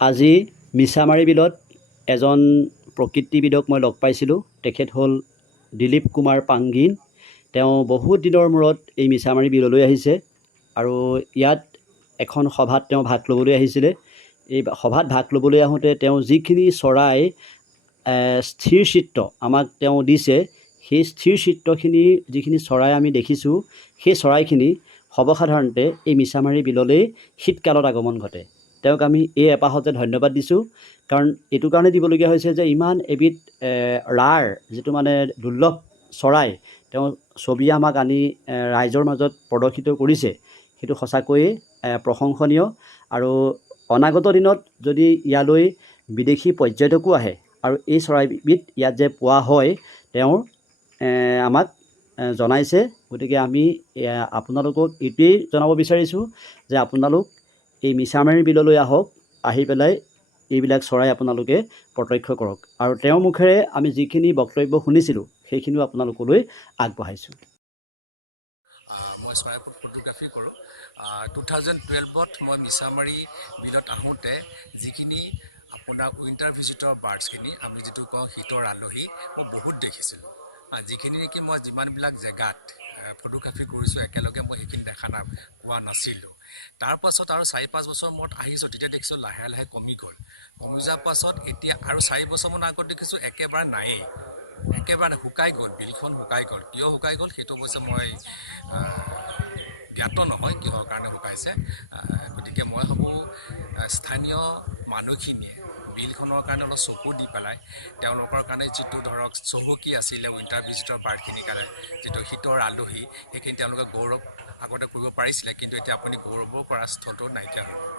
আজি মিছামাৰী বিলত এজন প্ৰকৃতিবিদক মই লগ পাইছিলোঁ। তেখেত হ'ল দিলীপ কুমাৰ পাংগিন। তেওঁ বহুত দিনৰ মূৰত এই মিছামাৰী বিললৈ আহিছে আৰু ইয়াত এখন সভাত তেওঁ ভাগ ল'বলৈ আহিছিলে। এই সভাত ভাগ ল'বলৈ আহোঁতে তেওঁ যিখিনি চৰাই স্থিৰ চিত্ৰ আমাক তেওঁ দিছে, সেই স্থিৰ চিত্ৰখিনি যিখিনি চৰাই আমি দেখিছোঁ, সেই চৰাইখিনি সৰ্বসাধাৰণতে এই মিছামাৰী বিললৈ শীতকালত আগমন ঘটে। তেওঁক আমি এই এপাহতে ধন্যবাদ দিছোঁ, কাৰণ এইটো কাৰণে দিবলগীয়া হৈছে যে ইমান এবিধ ৰাৰ, যিটো মানে দুৰ্লভ চৰাই তেওঁ ছবি আমাক আনি ৰাইজৰ মাজত প্ৰদৰ্শিত কৰিছে, সেইটো সঁচাকৈয়ে প্ৰশংসনীয়। আৰু অনাগত দিনত যদি ইয়ালৈ বিদেশী পৰ্যটকো আহে আৰু এই চৰাইবিধ ইয়াত যে পোৱা হয়, তেওঁ আমাক জনাইছে। গতিকে আমি আপোনালোকক এইটোৱেই জনাব বিচাৰিছোঁ যে আপোনালোক এই মিছামাৰী বিললৈ আহক, আহি পেলাই এইবিলাক চৰাই আপোনালোকে প্ৰত্যক্ষ কৰক। আৰু তেওঁৰ মুখেৰে আমি যিখিনি বক্তব্য শুনিছিলোঁ, সেইখিনিও আপোনালোকলৈ আগবঢ়াইছোঁ। মই চৰাই ফটোগ্ৰাফী কৰোঁ। 2012ত মই মিছামাৰী বিলত আহোঁতে যিখিনি আপোনাৰ উইণ্টাৰ ভিজিটৰ বাৰ্ডছখিনি, আমি যিটো কওঁ শীতৰ আলহী, মই বহুত দেখিছিলোঁ। যিখিনি নেকি মই যিমানবিলাক জেগাত ফটোগ্ৰাফী কৰিছোঁ একেলগে মই সেইখিনি দেখা পোৱা নাছিলোঁ। তাৰপাছত আৰু 4-5 বছৰ মূৰত আহিছোঁ, তেতিয়া দেখিছোঁ লাহে লাহে কমি গ'ল। কমি যোৱাৰ পাছত এতিয়া আৰু 4 বছৰমান আগত দেখিছোঁ একেবাৰে নায়েই, একেবাৰে শুকাই গ'ল, বিলখন শুকাই গ'ল। কিয় শুকাই গ'ল সেইটো হৈছে মই জ্ঞাত নহয় কিহৰ কাৰণে শুকাইছে। গতিকে মই ভাবোঁ স্থানীয় মানুহখিনিয়ে বিলখনৰ কাৰণে অলপ চকু দি পেলাই তেওঁলোকৰ কাৰণে যিটো ধৰক চহকী আছিলে উইণ্টাৰ ভিজিটৰ বাৰ্ডখিনিৰ কাৰণে, যিটো শীতৰ আলহী, সেইখিনি তেওঁলোকে গৌৰৱ আগতে কৰিব পাৰিছিলে, কিন্তু এতিয়া আপুনি গৌৰৱো কৰা স্থলটো নাইকিয়া হ'ল।